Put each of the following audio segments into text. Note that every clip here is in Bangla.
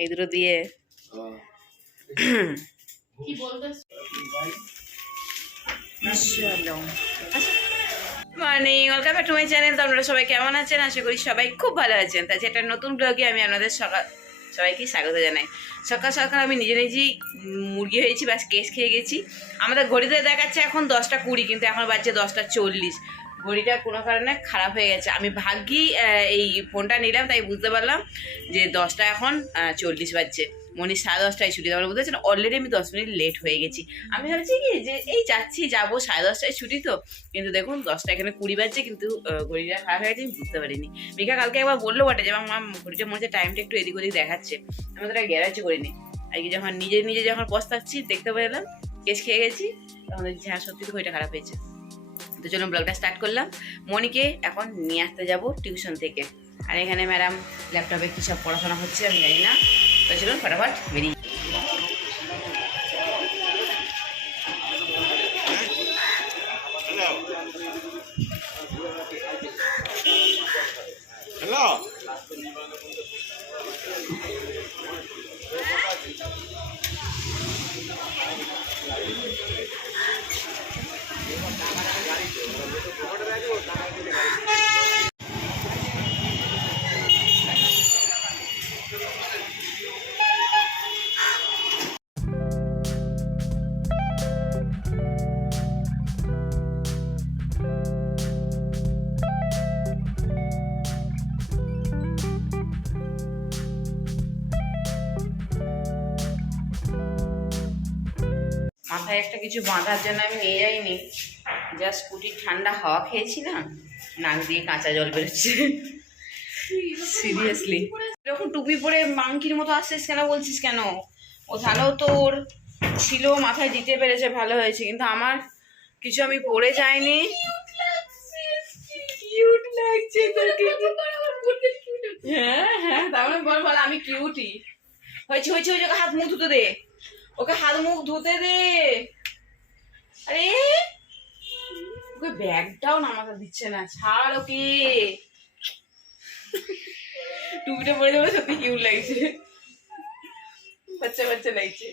এই দুটো দিয়ে morning welcome back to my channel তো আপনারা সবাই কেমন আছেন? আশা করি সবাই খুব ভালো আছেন। তাই একটা নতুন ব্লগে আমি আপনাদের সকাল সবাইকে স্বাগত জানাই। সকাল সকাল আমি নিজে নিজেই মুরগি হয়েছি ব্যাস কেস খেয়ে গেছি। আমাদের ঘড়িতে দেখাচ্ছে এখন দশটা কুড়ি কিন্তু এখন বাজছে দশটা চল্লিশ। ঘড়িটা কোনো কারণে খারাপ হয়ে গেছে। আমি ভাগ্যি এই ফোনটা নিলাম, তাই বুঝতে পারলাম যে দশটা এখন চল্লিশ বাজছে। মনে সাড়ে দশটায় ছুটি তারপরে পারছেন অলরেডি আমি দশ মিনিট লেট হয়ে গেছি। আমি ভাবছি কি যে, এই যাচ্ছি, যাব, সাড়ে দশটায় ছুটি তো। কিন্তু দেখুন, দশটা এখানে কুড়ি বাজছে, কিন্তু ঘড়িটা খারাপ হয়ে গেছে, আমি বুঝতে পারিনি। মিকা কালকে একবার বলল বটে যে আমার ঘড়িটা মনে হচ্ছে টাইমটা একটু এদিক ওদিক দেখাচ্ছে। আমি তোরা গ্যারাজ করিনি। আজকে যখন নিজে নিজে যখন পস্তাচ্ছি, দেখতে পেলাম কেস খেয়ে গেছি, তখন দেখছি হ্যাঁ সত্যি তো ঘড়িটা খারাপ হয়েছে। তো চলুন ব্লগটা স্টার্ট করলাম। মনিকে এখন নিয়ে আসতে যাব টিউশন থেকে। আর এখানে ম্যাডাম ল্যাপটপে কী সব পড়াশোনা হচ্ছে আমি জানি না। তো চলুন ফটাফট বেরিয়ে মাথায় একটা কিছু বাঁধার জন্য আমি নিয়ে যাইনি। জাস্ট স্কুটির ঠান্ডা হাওয়া খেয়েছি না নাক দিয়ে কাঁচা জল বেরোচ্ছে। সিরিয়াসলি এরকম টুপি পরে মাংকির মতো আসছিস কেন, বলছিস কেন? ও তাহলেও তোর ছিল, মাথায় দিতে পেরেছে, ভালো হয়েছে। কিন্তু আমার কিছু আমি পরে যাইনি। কিউট লাগছে হ্যাঁ হ্যাঁ তার মানে বল, আমি কিউটি হয়েছে হয়েছে হয়েছে, হাত মুখ ধুতে দে। ওকে হাত মুখ ধুতে দে। আরে ওকে ব্যাগটাও নামাতে দিচ্ছে না ছাড় ওকে। টুপিটা পরে যাবে সত্যি কিউট লাগছে। বাচ্চা বাচ্চা লাগছে।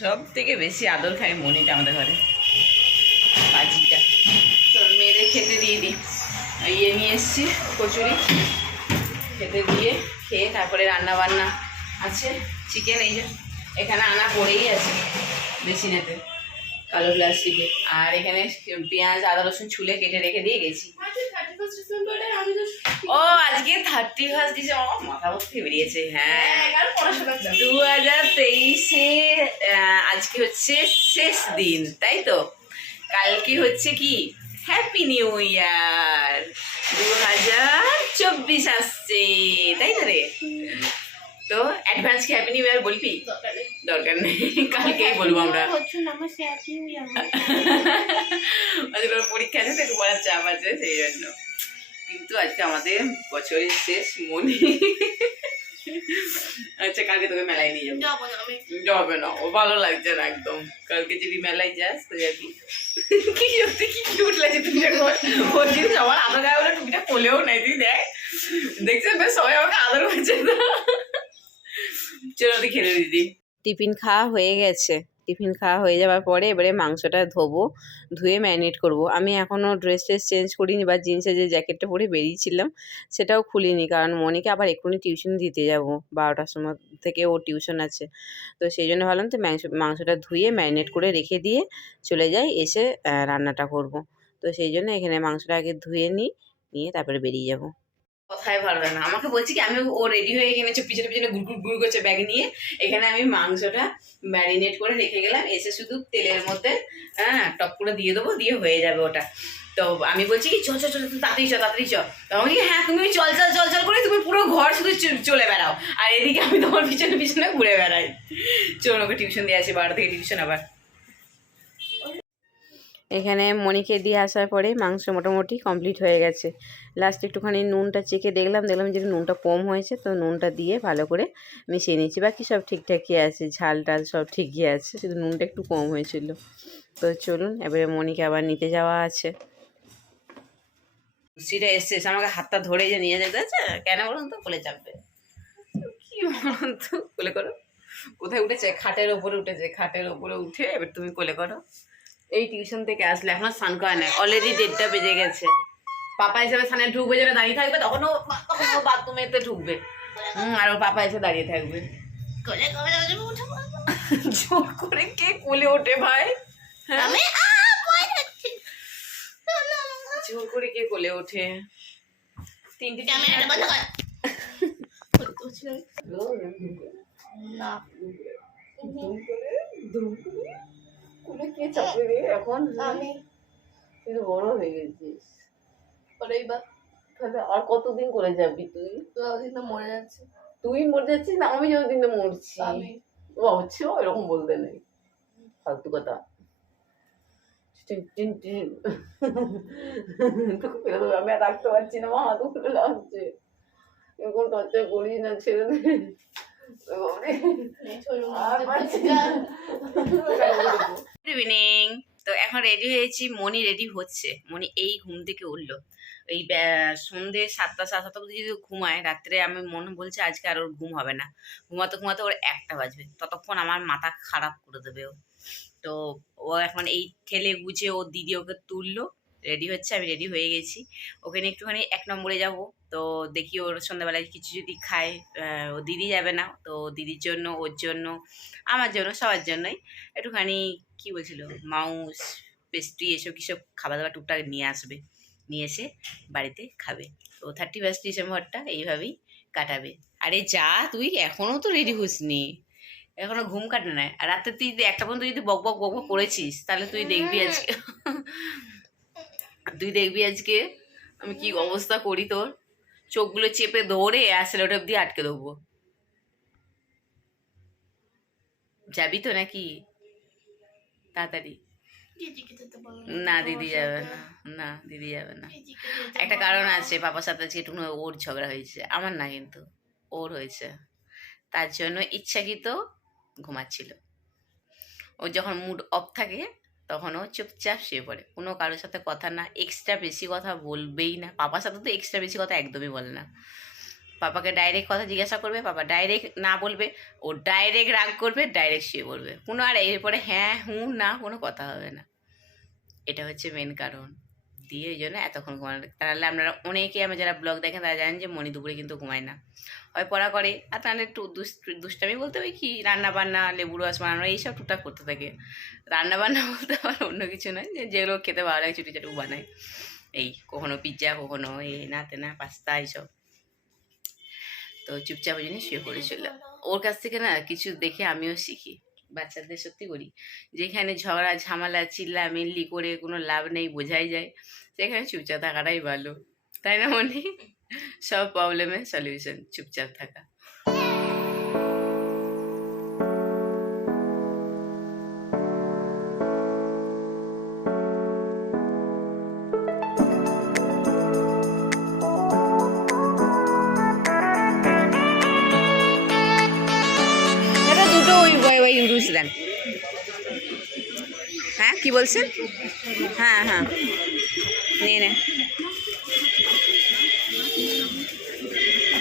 সব থেকে বেশি আদর খায় মনিটা আমাদের ঘরে। বাজিটা চল মেয়েদের খেতে দিয়ে দিই। ইয়ে নিয়ে এসছি কচুরি। খেতে দিয়ে খেয়ে তারপরে রান্না বান্না আছে। চিকেন এই যে এখানে আনা পড়েই আছে বেসিনেতে কালো প্লাস্টিকে আর এখানে পেঁয়াজ আদা রসুন ছুলে কেটে রেখে দিয়ে গেছি। ও আজকে থার্টি ফার্স্ট ডিসেম্বর মাথা ভর্তি বেরিয়েছে হ্যাঁ। দু হাজার তেইশে আজকে হচ্ছে শেষ দিন তাই তো? কালকে হচ্ছে কি? হ্যাপি নিউ ইয়ার দু হাজার চব্বিশ আসছে তাই না রে? তো অ্যাডভান্স কি হ্যাপি নিউ ইয়ার বলবি? দরকার নেই। কালকেই বলব আমরা। আজকে ওর পরীক্ষা আছে তো একটু পড়ার চাপ আছে সেই জন্য। কিন্তু আজকে আমাদের বছরের শেষ মনে। আচ্ছা কালকে তোকে মেলায় নিয়ে যাব। যাব না ও ভালো লাগছে না একদম। কালকে যদি মেলায় যাস তো যাবি কি। সত্যি কি কিউট লাগছে তুমি ওর জিনিস আমার আদর গায়ে বলে টুপিটা কোলেও নাই তুই দেখ। দেখছিস বেশ সবাই আমাকে আদর করছে না চলো খেলে দিদি। টিফিন খাওয়া হয়ে গেছে। টিফিন খাওয়া হয়ে যাওয়ার পরে এবারে মাংসটা ধোবো, ধুয়ে ম্যারিনেট করব। আমি এখনও ড্রেস ট্রেস চেঞ্জ করিনি বা জিন্সের যে জ্যাকেটটা পরে বেরিয়েছিলাম, সেটাও খুলিনি। কারণ মনিকে আবার এক্ষুনি টিউশন দিতে যাব। বারোটার সময় থেকে ও টিউশন আছে। তো সেই জন্য ভাবলাম তো মাংস, মাংসটা ধুয়ে ম্যারিনেট করে রেখে দিয়ে চলে যাই, এসে রান্নাটা করব। তো সেই জন্য এখানে মাংসটা আগে ধুয়ে নিই, নিয়ে তারপরে বেরিয়ে যাব। কথাই ভালো না। আমাকে বলছি কি, আমি ও রেডি হয়ে এখানে পিছনে পিছনে গুড় গুড় করছে ব্যাগ নিয়ে। এখানে আমি মাংসটা ম্যারিনেট করে রেখে গেলাম। এসে শুধু তেলের মধ্যে হ্যাঁ টপ করে দিয়ে দেবো, দিয়ে হয়ে যাবে ওটা। তো আমি বলছি কি, চল চল চল, তাড়াতাড়ি চল তাড়াতাড়ি চল তখন কি হ্যাঁ তুমি চল চল চল চল করে তুমি পুরো ঘর শুধু চলে বেড়াও। আর এদিকে আমি তোমার পিছনে পিছনে ঘুরে বেড়াই। চল ওকে টিউশন দিয়ে আসি, বারো থেকে টিউশন আবার। এখানে মণিকে দিয়ে আসার পরে মাংস মোটামুটি কমপ্লিট হয়ে গেছে। লাস্ট একটুখানি নুনটা চেখে দেখলাম দেখলাম যে নুনটা কম হয়েছে, তো নুনটা দিয়ে ভালো করে মিশিয়ে নিচ্ছি বাকি সব ঠিকঠাকই আছে, ঝাল টাল সব ঠিকই আছে, শুধু নুনটা একটু কম হয়েছিল। তো চলুন, এবারে মণিকে আবার নিতে যাওয়া আছে। সিটা এসছে, এসে আমাকে হাতটা ধরে যে নিয়ে যেতে আছে কেন বলুন তো? বলে চাপবে কি বলুন তো? কোলে করো। কোথায় উঠেছে? খাটের ওপরে উঠেছে, খাটের ওপরে উঠে এবার তুমি কোলে করো। এই টিউশন থেকে আসলে এখন স্নান করা নাই অলরেডি দেড়টা বেজে গেছে পাপা হিসেবে স্নানে ঢুকবে যেটা দাঁড়িয়ে থাকবে তখন ও তখন ও বাথরুমেতে ঢুকবে হুম আর ওর পাপা এসে দাঁড়িয়ে থাকবে। জোর করে কে কোলে ওঠে ভাই হ্যাঁ? আমি না, না, না, না। জোর করে কে কোলে ওঠে তিনটে ক্যামেরাটা বন্ধ কর করতে পারছি না। না কোলে কে রে এখন আমি। তুই তো বড় হয়ে গেছিস। পরেই বা। তাহলে আর কতদিন করে যাবি তুই? যতদিন না মরে যাচ্ছে। তুই মরে যাচ্ছিস না আমি যতদিন না মরছি। আমি। ও হচ্ছে এরকম বলতে নেই। ফালতু কথা। তোকে ফেলে দেবো আমি আর রাখতে পারছি না মা হাত লাগছে। এরকম টর্চার করিস না ছেড়ে দে। আর পারছি না। ইভিনিং তো এখন রেডি হয়েছি মনি রেডি হচ্ছে। মনি এই ঘুম থেকে উঠল। এই সন্ধে সাতটা, সাড়ে সাতটা যদি ঘুমায়, রাত্রে আমি মনে বলছে আজকে আর ওর ঘুম হবে না। ঘুমাতে ঘুমাতে ওর একটা বাজবে। ততক্ষণ আমার মাথা খারাপ করে দেবে ও। তো ও এখন এই ঠেলে গুছে ও দিদি ওকে তুললো। রেডি হচ্ছে, আমি রেডি হয়ে গেছি। ওকে নিয়ে একটুখানি এক নম্বরে যাব। তো দেখি ওর সন্ধ্যাবেলায় কিছু যদি খায় ও দিদি যাবে না। তো দিদির জন্য, ওর জন্য, আমার জন্য, সবার জন্যই একটুখানি কি বলছিল? মাউস, পেস্ট্রি এসব কিসব খাবার দাবার টুকটাক নিয়ে আসবে। নিয়ে এসে বাড়িতে খাবে। তো থার্টি ফার্স্ট ডিসেম্বরটা এইভাবেই কাটাবে। আরে যা, তুই এখনও তো রেডি হসনি। এখনও ঘুম কাটে না আর রাতে তুই একটা পর্যন্ত যদি বক বক বক করেছিস, তাহলে তুই দেখবি আজকে তুই দেখবি আজকে আমি কি অবস্থা করি তোর। চোখগুলো চেপে ধরে অ্যাসেলেট অব্দি আটকে দেবো। যাবি তো নাকি? তাড়াতাড়ি। না দিদি যাবে না না দিদি যাবে না। একটা। কারণ আছে পাপার সাথে আজকে একটু ওর ঝগড়া হয়েছে। আমার না কিন্তু ওর হয়েছে। তার জন্য ইচ্ছাকৃত ঘুমাচ্ছিল। ও যখন মুড অফ থাকে তখন ও চুপচাপ শুয়ে পড়ে। কোনো কারোর সাথে কথা না এক্সট্রা বেশি কথা বলবেই না। পাপার সাথে তো এক্সট্রা বেশি কথা একদমই বলে না। পাপাকে ডাইরেক্ট কথা জিজ্ঞাসা করবে, পাপা ডাইরেক্ট না বলবে, ও ডাইরেক্ট রাগ করবে ডাইরেক্ট শুয়ে পড়বে। কোনো আর এরপরে হ্যাঁ হুঁ, না, কোনো কথা হবে না। এটা হচ্ছে মেন কারণ। দিয়ে ওই জন্য এতক্ষণ ঘুমানো। তাহলে আপনারা অনেকে আমার যারা ব্লগ দেখেন, তারা জানেন যে মণি দুপুরে কিন্তু ঘুমায় না। হয় পড়া করে, আর তাহলে একটু দুষ্ট- দুষ্টামি বলতে ওই কি রান্না বান্না লেবু রস বানানো, এইসব টুকটাক করতে থাকে। রান্না বান্না বলতে আবার অন্য কিছু নয়, যে যেগুলো খেতে ভালো লাগে চুটি চাটুকু বানায়। এই, কখনো পিৎজা কখনো এই না তেনা পাস্তা এইসব। তো চুপচাপ জন্য শুয়ে পড়েছিল। ওর কাছ থেকে না কিছু দেখে আমিও শিখি, বাচ্চাদের সত্যি করি। যেখানে ঝগড়া, ঝামেলা চিল্লা মিল্লি করে কোনো লাভ নেই, বোঝাই যায়, সেখানে চুপচাপ থাকাটাই ভালো। তাই না মনে? সব প্রবলেমের সলিউশন চুপচাপ থাকা। বলছেন? হ্যাঁ হ্যাঁ। নিয়ে নে।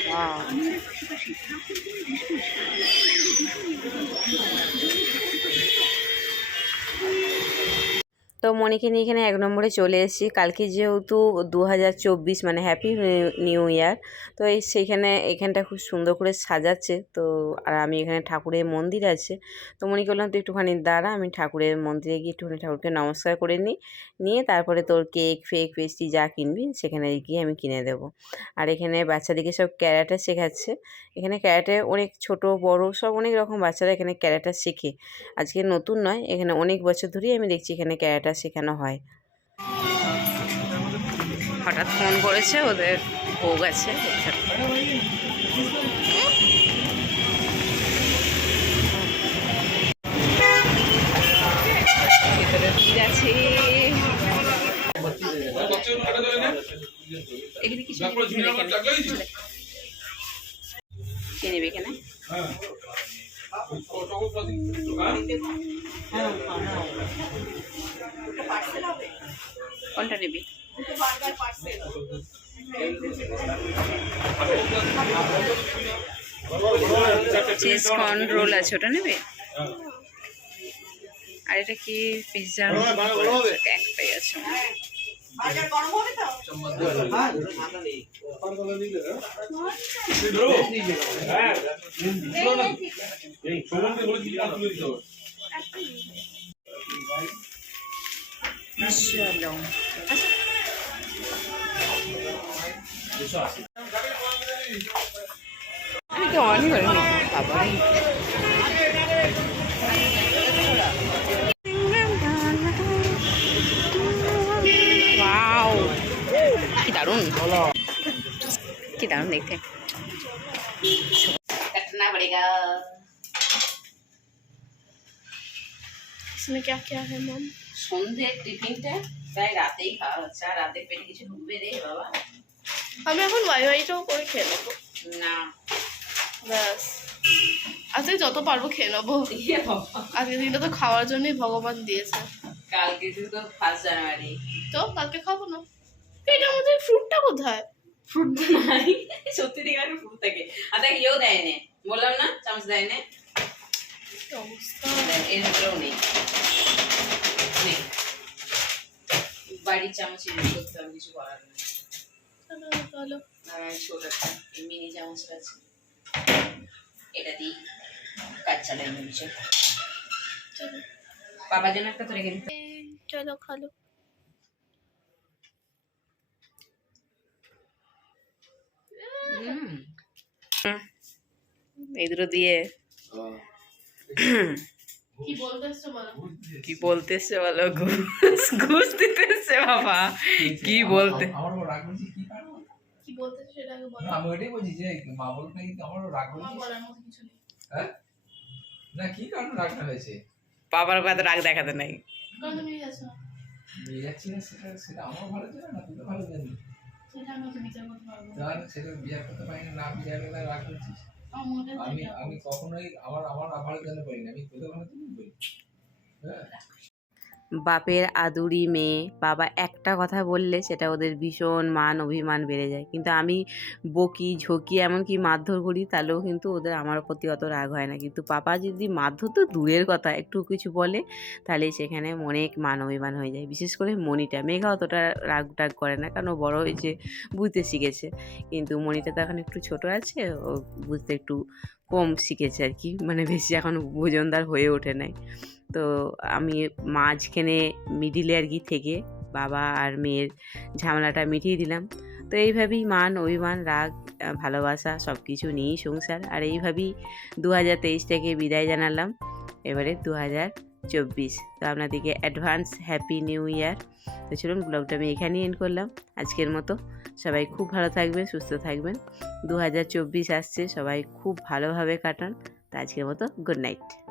Wow. তো মনিকে নিয়ে এখানে এক নম্বরে চলে এসেছি। কালকে যেহেতু দু হাজার চব্বিশ মানে হ্যাপি নিউ ইয়ার তো এই সেইখানে এখানটা খুব সুন্দর করে সাজাচ্ছে। তো আর আমি এখানে ঠাকুরের মন্দির আছে। তো মনিকে বললাম তো একটুখানি দাঁড়া, আমি ঠাকুরের মন্দিরে গিয়ে একটুখানি ঠাকুরকে নমস্কার করে নিই। নিয়ে তারপরে তোর কেক ফেক, পেস্ট্রি যা কিনবি, সেখানে গিয়ে আমি কিনে দেবো। আর এখানে বাচ্চাদেরকে সব ক্যারাটে শেখাচ্ছে। এখানে ক্যারাটে অনেক ছোট, বড়, সব অনেক রকম বাচ্চারা এখানে ক্যারাটা শেখে। আজকে নতুন নয়, এখানে অনেক বছর ধরেই আমি দেখছি এখানে ক্যারাটা শেখানো হয়। হঠাৎ ফোন করেছে ওদের ভোগ আছে আছে। এখানে নেবে এখানে? কোনটা নিবি? চিজ কর্ন রোল আছে ওটা নেবে? আর এটা কি পিৎজা একটাই আছে চলো আমি তো অনই করিনি বাবা কি দারুণ দেখতে কাটনা পড়েগা इसमें क्या क्या है मम সন্ধ্যের টিফিনটা প্রায় রাতেই খাওয়া হচ্ছে আর রাতে পেটে কিছু ঢুকবে রে বাবা আমি এখন ওয়াই ওয়াইটাও করে খেয়ে নেবো না ব্যাস আজকে যত পারবো খেয়ে নেবো ইয়ে বাবা আজকের দিনটা তো খাওয়ার জন্যই ভগবান দিয়েছে কালকে তো ফার্স্ট জানুয়ারি তো কালকে খাবো না এটার মধ্যে ফ্রুটটা কোথায় ফ্রুট নাই সত্যি ঠিক আছে ফ্রুট থাকে আর দেখ ইয়েও দেয় নে বললাম না চামচ দেয় নে এর ভিতরেও নেই নেই। বাড়ির চামচ ইউজ করতে হবে কিছু করার নেই এই ছোট একটা মিনি চামচটা আছে এটা দিই কাজ চালাই নিচে চলো বাবার জন্য একটা তো রেখে চলো খালো দুটো দিয়ে। কি বলতেছে বলো? ঘুষ ঘুষ দিতেছে বাবা। কি বলতে আমি ওটাই বলছি যে মা আমারও রাগ হ্যাঁ? না কি কারণে রাগটা হয়েছে? বাবার কাছে রাগ দেখাতে নাই। কারণ তুমি যাচ্ছ না নিয়ে যাচ্ছি না সেটা সেটা আমার ভালো ছিল না তুই তো ভালো জানি সেটা আমি ওকে বিচার করতে পারব না। সেটা বিচার করতে পারি না না বিচার করতে রাগ করছিস? আমি আমি কখনোই আমার আমার ভালো জানতে পারি না আমি কোথাও তুমি বলি? হ্যাঁ? বাপের আদুরি মেয়ে। বাবা একটা কথা বললে সেটা ওদের ভীষণ মান অভিমান বেড়ে যায়। কিন্তু আমি বকি, ঝকি এমনকি মারধর করি তাহলেও কিন্তু ওদের আমার প্রতি অত রাগ হয় না। কিন্তু পাপা যদি মারধর তো দূরের কথা, একটু কিছু বলে তাহলে সেখানে অনেক মান অভিমান হয়ে যায়। বিশেষ করে মণিটা। মেঘা অতটা রাগ টাগ করে না কারণ বড় হয়েছে, বুঝতে শিখেছে। কিন্তু মণিটা তো এখন একটু ছোট আছে, ও বুঝতে একটু কম শিখেছে আর কি। মানে বেশি এখন ভোজনদার হয়ে ওঠে নাই। তো আমি মাঝখানে মিডিলে আর কি থেকে বাবা আর মেয়ের ঝামেলাটা মিটিয়ে দিলাম। তো এইভাবেই মান, অভিমান, রাগ ভালোবাসা সব কিছু নিয়েই সংসার। আর এইভাবেই দু হাজার তেইশ থেকে বিদায় জানালাম। এবারে দু হাজার চব্বিশ। তো আপনাদেরকে অ্যাডভান্স হ্যাপি নিউ ইয়ার তো চলুন ব্লগটা আমি এখানেই এন্ড করলাম। আজকের মতো সবাই খুব ভালো থাকবেন, সুস্থ থাকবেন। দু হাজার চব্বিশ আসছে, সবাই খুব ভালোভাবে কাটান। তো আজকের মতো গুড নাইট